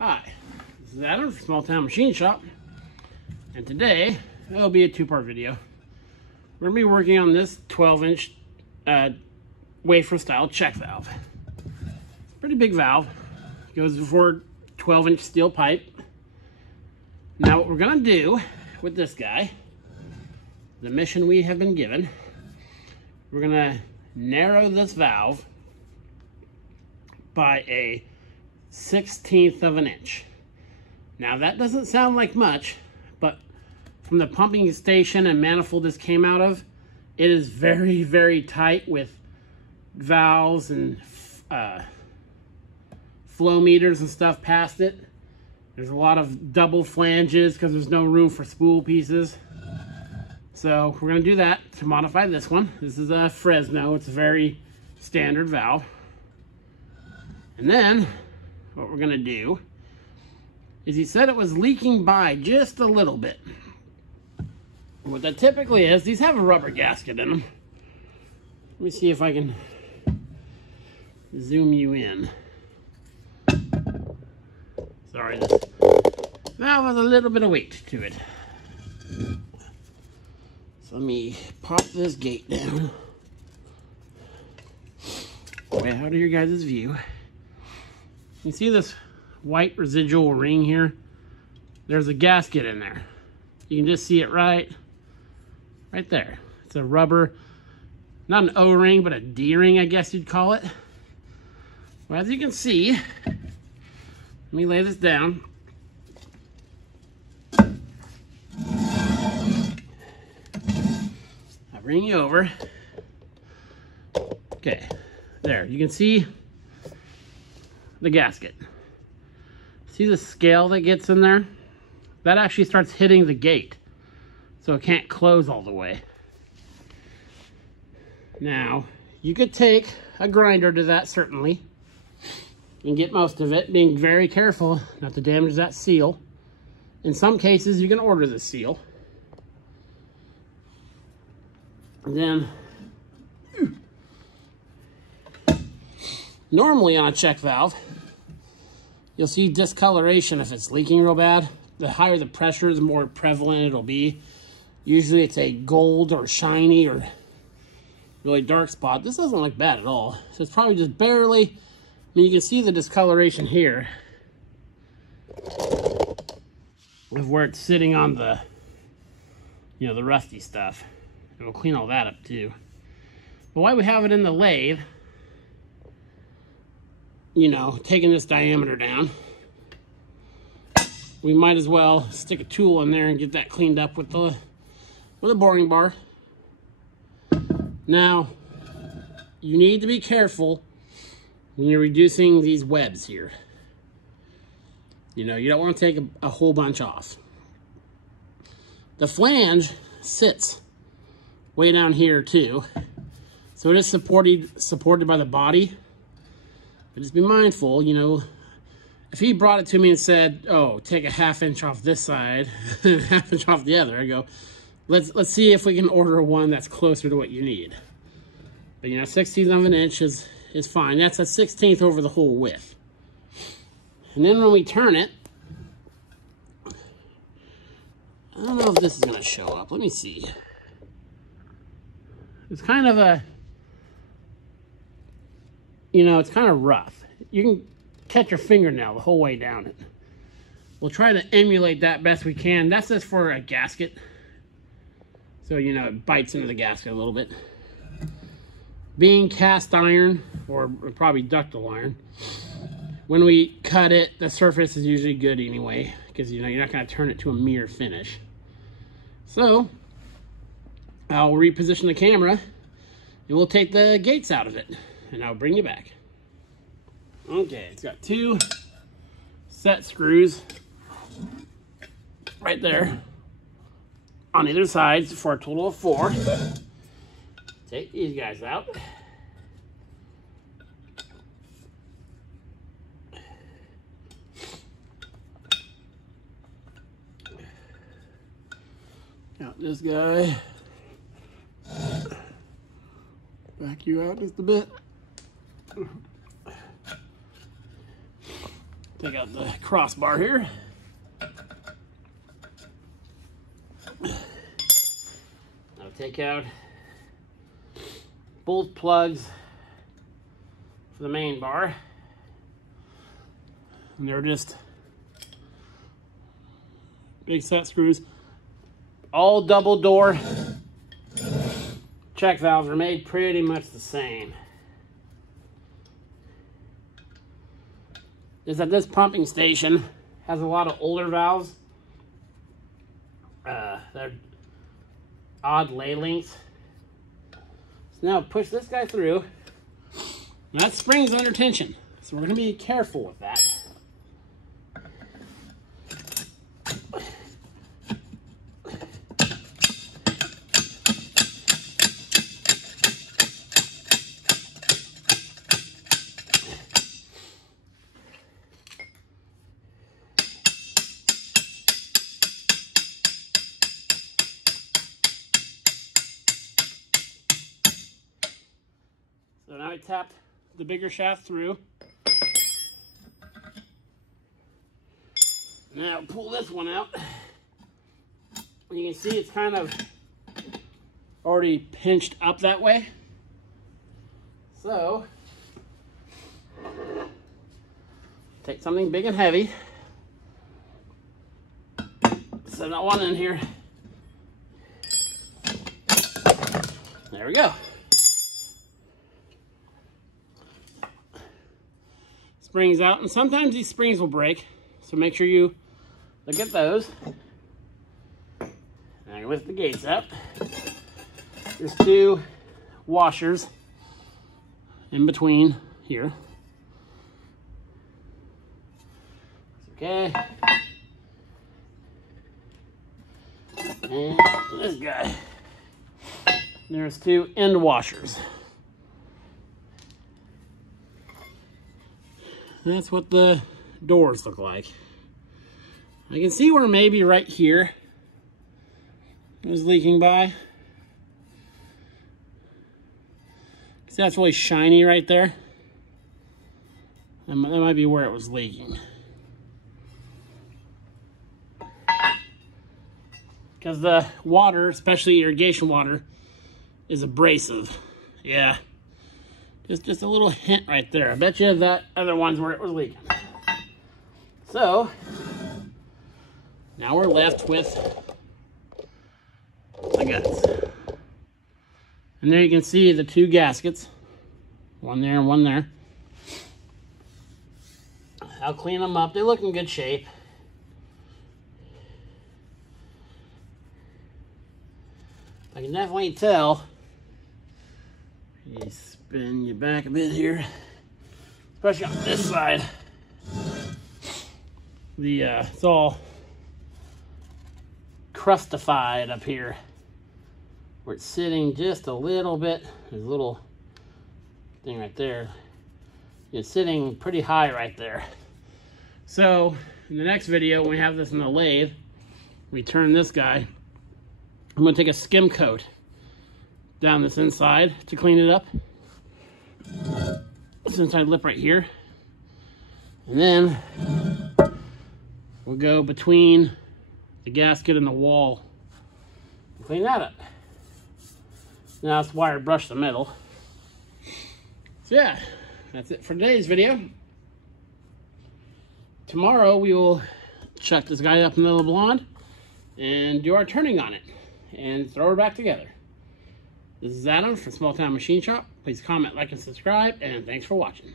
Hi, this is Adam from Small Town Machine Shop, and today it'll be a two-part video. We're going to be working on this 12-inch wafer-style check valve. It's a pretty big valve. It goes before 12-inch steel pipe. Now what we're going to do with this guy, the mission we have been given, we're going to narrow this valve by a 1/16 of an inch. Now that doesn't sound like much, but from the pumping station and manifold this came out of, it is very, very tight with valves and flow meters and stuff past it. There's a lot of double flanges because there's no room for spool pieces. So we're going to do that to modify this one. This is a Fresno. It's a very standard valve. And then what we're going to do is he said it was leaking by just a little bit. What that typically is, these have a rubber gasket in them. Let me see if I can zoom you in. Sorry, this valve has a little bit of weight to it. So let me pop this gate down. Way out of your guys' view. You see this white residual ring here? There's a gasket in there. You can just see it right there. It's a rubber, not an O-ring, but a D-ring, I guess you'd call it. Well, as you can see, let me lay this down. I'll bring you over. Okay, there, you can see the gasket. See the scale that gets in there? That actually starts hitting the gate, so it can't close all the way. Now, you could take a grinder to that, certainly, and get most of it, being very careful not to damage that seal. In some cases, you can order the seal. And then, normally on a check valve, you'll see discoloration if it's leaking real bad. The higher the pressure, the more prevalent it'll be. Usually it's a gold or shiny or really dark spot. This doesn't look bad at all. So it's probably just barely, I mean, you can see the discoloration here of where it's sitting on the, the rusty stuff. And we'll clean all that up too. But while we have it in the lathe, taking this diameter down, we might as well stick a tool in there and get that cleaned up with a boring bar. Now, you need to be careful when you're reducing these webs here. You don't want to take a whole bunch off. The flange sits way down here too, so it is supported by the body. But just be mindful, if he brought it to me and said, oh, take a 1/2 inch off this side, 1/2 inch off the other, I go, let's see if we can order one that's closer to what you need. But 1/16 of an inch is fine. That's a 1/16 over the whole width. And then when we turn it, I don't know if this is gonna show up. Let me see. It's kind of a, it's kind of rough. You can catch your fingernail the whole way down it. We'll try to emulate that best we can. That's just for a gasket. So, it bites into the gasket a little bit. Being cast iron, or probably ductile iron, when we cut it, the surface is usually good anyway, because, you're not going to turn it to a mirror finish. So, I'll reposition the camera, and we'll take the gates out of it, and I'll bring you back. Okay, it's got 2 set screws right there on either side for a total of 4. Take these guys out. Out this guy. Back you out just a bit. Take out the crossbar here. I'll take out both plugs for the main bar. And they're just big set screws. All double door check valves are made pretty much the same. Is that this pumping station has a lot of older valves. They're odd lay lengths. So now push this guy through. And that spring's under tension, so we're going to be careful with that. So now I tapped the bigger shaft through. Now pull this one out. You can see it's kind of already pinched up that way. So take something big and heavy. Set that one in here. There we go. Springs out, and sometimes these springs will break, so make sure you look at those. And lift the gates up. There's two washers in between here. Okay. And this guy. There's two end washers. That's what the doors look like. I can see where maybe right here it was leaking by. See, that's really shiny right there. That might be where it was leaking. Because the water, especially irrigation water, is abrasive. Yeah. Just a little hint right there. I bet you that other one's where it was leaking. So, now we're left with the guts. And there you can see the two gaskets. One there and one there. I'll clean them up. They look in good shape. I can definitely tell. You spin you back a bit here, especially on this side. It's all crustified up here, where it's sitting just a little bit. There's a little thing right there. It's sitting pretty high right there. So in the next video, when we have this in the lathe, we turn this guy. I'm going to take a skim coat down this inside to clean it up. This inside lip right here. And then we'll go between the gasket and the wall and clean that up. Now that's wire brush the middle. So yeah, that's it for today's video. Tomorrow we will chuck this guy up in the blonde and do our turning on it and throw her back together. This is Adam from Small Town Machine Shop. Please comment, like, and subscribe, and thanks for watching.